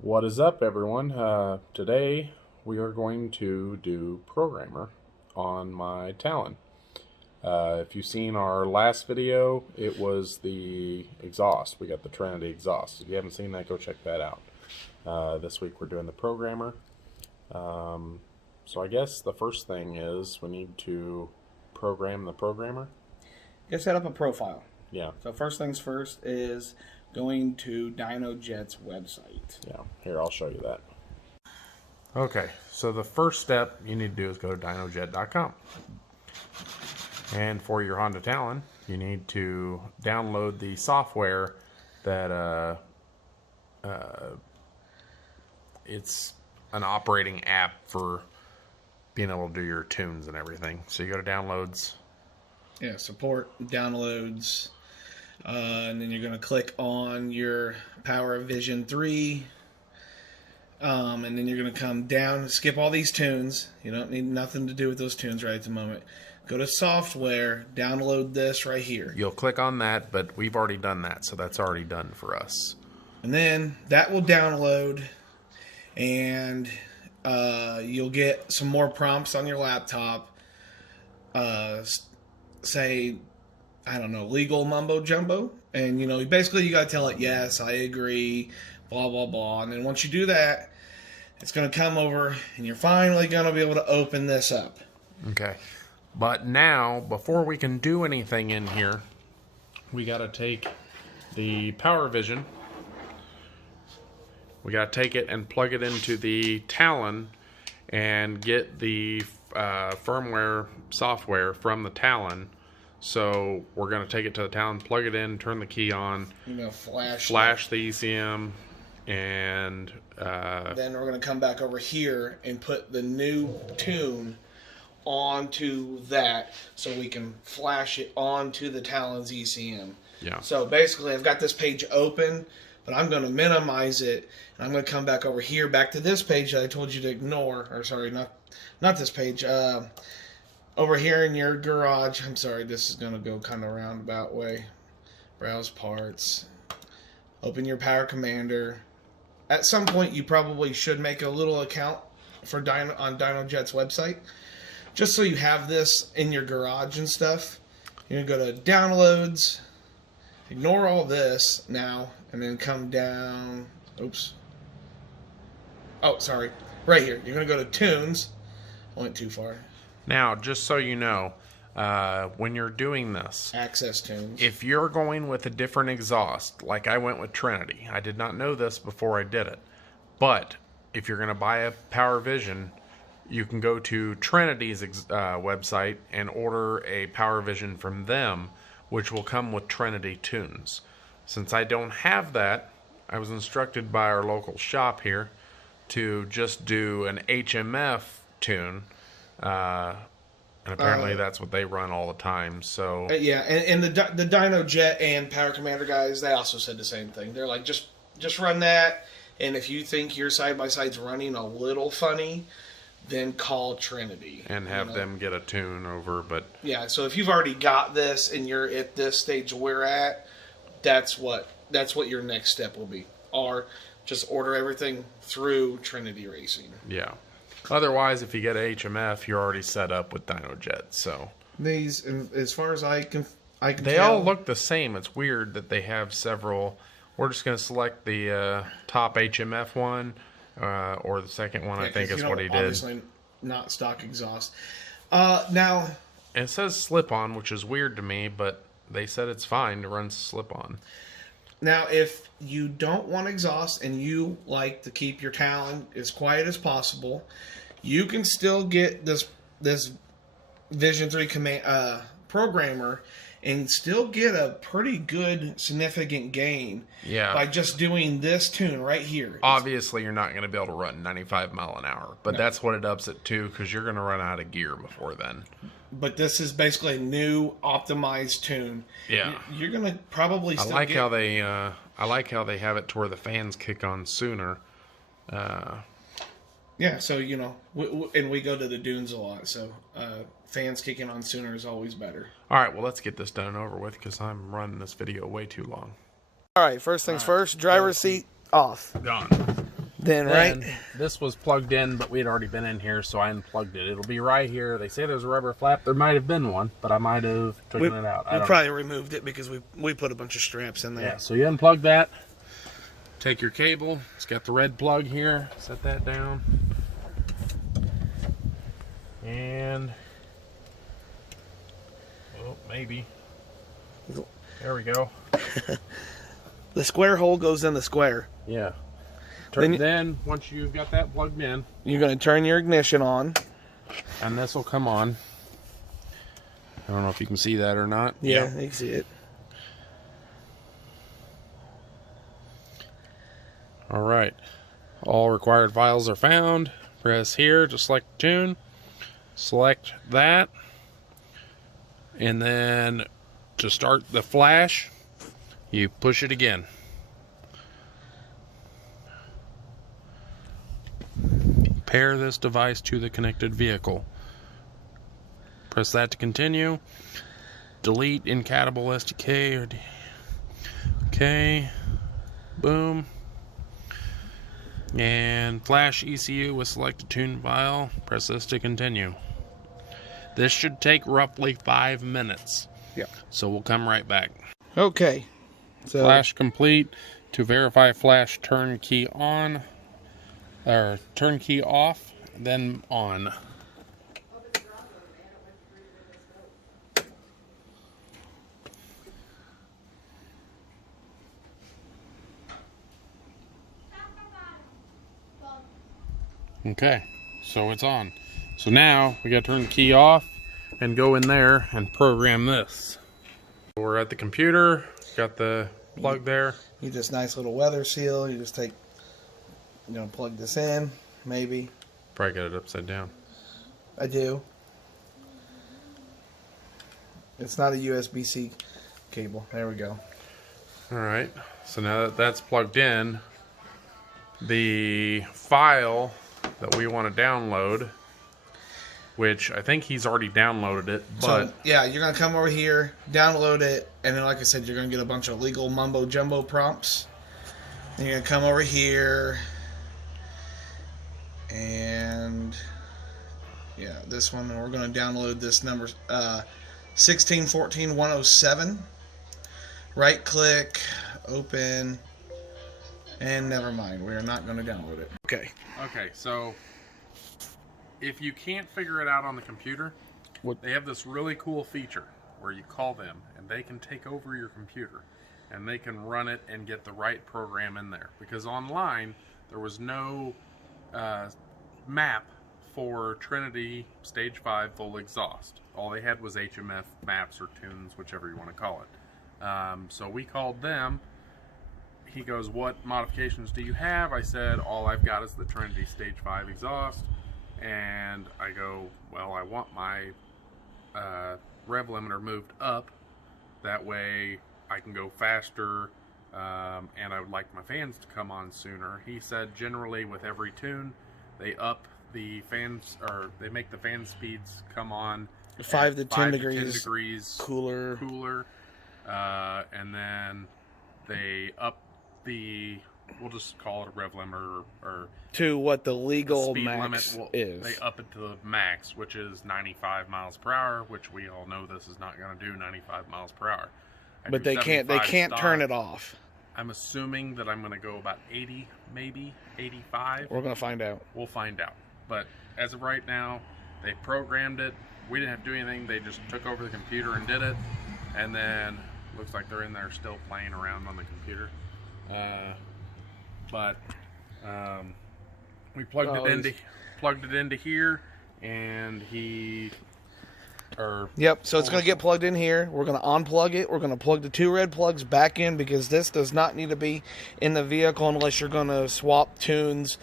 What is up, everyone? Today we are going to do programmer on my Talon. If you've seen our last video, it was the exhaust. We got the Trinity exhaust. If you haven't seen that, go check that out. This week we're doing the programmer. So I guess the first thing is we need to program the programmer. You set up a profile. Yeah. So first things first is going to DynoJet's website. Yeah, here, I'll show you that. Okay, so the first step you need to do is go to DynoJet.com. And for your Honda Talon, you need to download the software that it's an operating app for being able to do your tunes and everything. So you go to downloads. Yeah, support, downloads, and then you're going to click on your Power Vision 3, and then you're going to come down, skip all these tunes. You don't need nothing to do with those tunes right at the moment. Go to software, download this right here. You'll click on that, but we've already done that, so that's already done for us. And then that will download, and you'll get some more prompts on your laptop. Say, I don't know, legal mumbo jumbo, and basically you got to tell it, yes, I agree, blah blah blah. And then once you do that, it's going to come over and you're finally going to be able to open this up. Okay, but now before we can do anything in here, we got to take the Power Vision, we got to take it and plug it into the Talon and get the firmware software from the Talon. So we're going to take it to the Talon, plug it in, turn the key on, flash the ECM, and then we're going to come back over here and put the new tune onto that so we can flash it onto the Talon's ECM. Yeah. So basically I've got this page open, but I'm going to minimize it, and I'm going to come back over here, back to this page that I told you to ignore, or sorry, not this page, over here in your garage. I'm sorry, this is going to go kind of roundabout way. Browse parts, open your Power Commander. At some point you probably should make a little account for on DynoJet's website, just so you have this in your garage and stuff. You're going to go to downloads, ignore all this now, and then come down. Oops. Oh, sorry. Right here. You're going to go to tunes. I went too far. Now, just so you know, when you're doing this, Access tunes. if you're going with a different exhaust, like I went with Trinity, I did not know this before I did it, but if you're going to buy a Power Vision, you can go to Trinity's website and order a Power Vision from them, which will come with Trinity tunes. Since I don't have that, I was instructed by our local shop here to just do an HMF tune, and apparently that's what they run all the time. So yeah, and the DynoJet and Power Commander guys, they also said the same thing. They're like, just run that, and if you think your side-by-side's running a little funny, then call Trinity and have them get a tune over. But yeah, so if you've already got this and you're at this stage we're at, that's what your next step will be. Or just order everything through Trinity Racing. Yeah. Otherwise, if you get a HMF, you're already set up with DynoJet. So these, as far as I can they tell, all look the same. It's weird that they have several. We're just going to select the top HMF one, or the second one. I think is what he did. Obviously, not stock exhaust. Now, and it says slip-on, which is weird to me, but they said it's fine to run slip-on. Now, if you don't want exhaust and you like to keep your Talon as quiet as possible, you can still get this Vision 3 programmer and still get a pretty good significant gain by just doing this tune right here. Obviously, you're not going to be able to run 95 mile an hour, but that's what it ups it to, because you're going to run out of gear before then. But this is basically a new optimized tune. Yeah, you're going to probably still I like how they have it to where the fans kick on sooner. Yeah, so and we go to the dunes a lot, so fans kicking on sooner is always better. All right, well, let's get this done and over with, because I'm running this video way too long. All right, first things first, driver's seat off. Gone. Right? This was plugged in, but we had already been in here, so I unplugged it. It'll be right here. They say there's a rubber flap. There might have been one, but I might have taken it out. We probably removed it because we put a bunch of straps in there. Yeah, so you unplug that. Take your cable. It's got the red plug here. Set that down. And... oh, maybe. There we go. The square hole goes in the square. Yeah. Then once you've got that plugged in, you're going to turn your ignition on. And this will come on. I don't know if you can see that or not. Yeah, you can see it. All right. All required files are found. Press here to select tune. Select that. And then to start the flash, you push it again. Pair this device to the connected vehicle. Press that to continue. Delete incompatible SDK or okay. Boom. And flash ECU with selected tune file. Press this to continue. This should take roughly 5 minutes. Yeah. So we'll come right back. Okay. So Flash complete. To verify flash turnkey on. Or turnkey off, then on. Okay, so it's on. So now we got to turn the key off and go in there and program this. We're at the computer, got the plug there. You just nice little weather seal. You just take, plug this in, maybe. Probably got it upside down. I do. It's not a USB-C cable. There we go. All right, so now that that's plugged in, the file that we want to download, which I think he's already downloaded it, but... so, yeah, you're going to come over here, download it, and then, like I said, you're going to get a bunch of legal mumbo-jumbo prompts. Then you're going to come over here, and, yeah, this one, we're going to download this number, 1614107. Right-click, open, and never mind, we are not going to download it. Okay. Okay, so if you can't figure it out on the computer, they have this really cool feature where you call them and they can take over your computer and they can run it and get the right program in there. Because online, there was no map for Trinity Stage 5 full exhaust. All they had was HMF maps or tunes, whichever you want to call it. So we called them. He goes, what modifications do you have? I said, all I've got is the Trinity Stage 5 exhaust. And I go, well, I want my rev limiter moved up. That way I can go faster, and I would like my fans to come on sooner. He said generally with every tune, they up the fans, or they make the fan speeds come on 5 to 10 degrees cooler. And then they up the, we'll just call it a rev limiter or to what the legal speed max limit is. They up it to the max, which is 95 miles per hour, which we all know this is not going to do 95 miles per hour. But they can't turn it off. I'm assuming that I'm going to go about 80, maybe 85. We're going to find out. We'll find out. But as of right now, they programmed it. We didn't have to do anything. They just took over the computer and did it. And then looks like they're in there still playing around on the computer. We plugged it into here, and yep, so it's going to get plugged in here. We're going to unplug it. We're going to plug the 2 red plugs back in because this does not need to be in the vehicle unless you're going to swap tunes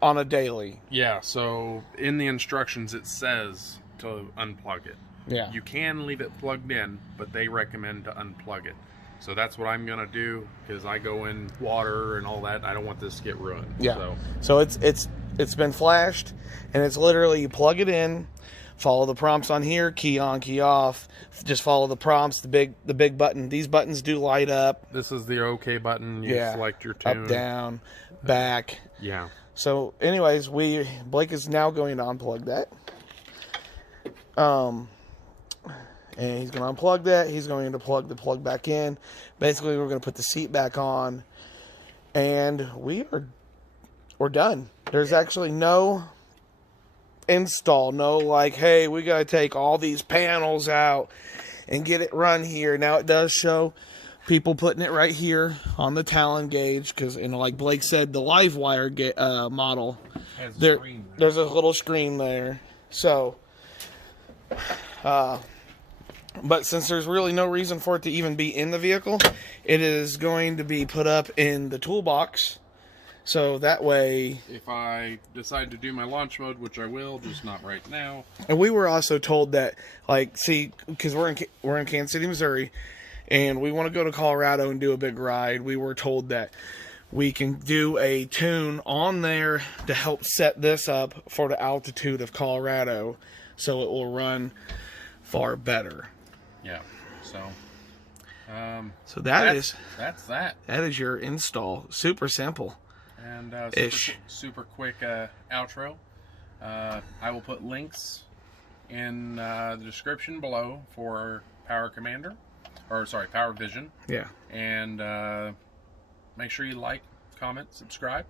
on a daily. Yeah, so in the instructions it says to unplug it. Yeah. You can leave it plugged in, but they recommend to unplug it. So that's what I'm going to do, because I go in water and all that. I don't want this to get ruined. Yeah. So it's been flashed, and it's literally you plug it in, Follow the prompts on here, key on, key off. Just follow the prompts, the big button. These buttons do light up. This is the OK button. You select your tune. Up, down, back. Yeah. So anyways, Blake is now going to unplug that. And he's going to unplug that. He's going to plug the plug back in. Basically, we're going to put the seat back on. And we're done. There's actually no install, no like, hey, we got to take all these panels out and get it run here. Now it does show people putting it right here on the Talon gauge because, like Blake said, the live wire model, there's a little screen there. So, but since there's really no reason for it to even be in the vehicle, it is going to be put up in the toolbox. So that way, if I decide to do my launch mode, which I will, just not right now. And we were also told that, like, see, because we're in Kansas City, Missouri, and we want to go to Colorado and do a big ride. We were told that we can do a tune on there to help set this up for the altitude of Colorado, so it will run far better. Yeah. So. So that's that. That is your install. Super simple. And super quick outro. I will put links in the description below for Power Vision. Yeah. And make sure you like, comment, subscribe.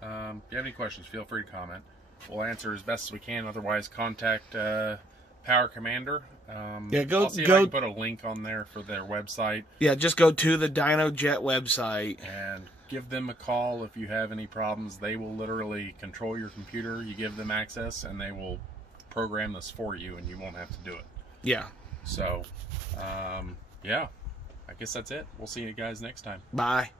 If you have any questions, feel free to comment. We'll answer as best as we can. Otherwise, contact Power Commander. I'll see if I can put a link on there for their website. Yeah, just go to the DynoJet website and give them a call if you have any problems. They will literally control your computer. You give them access, and they will program this for you, and you won't have to do it. Yeah. So, yeah, I guess that's it. We'll see you guys next time. Bye.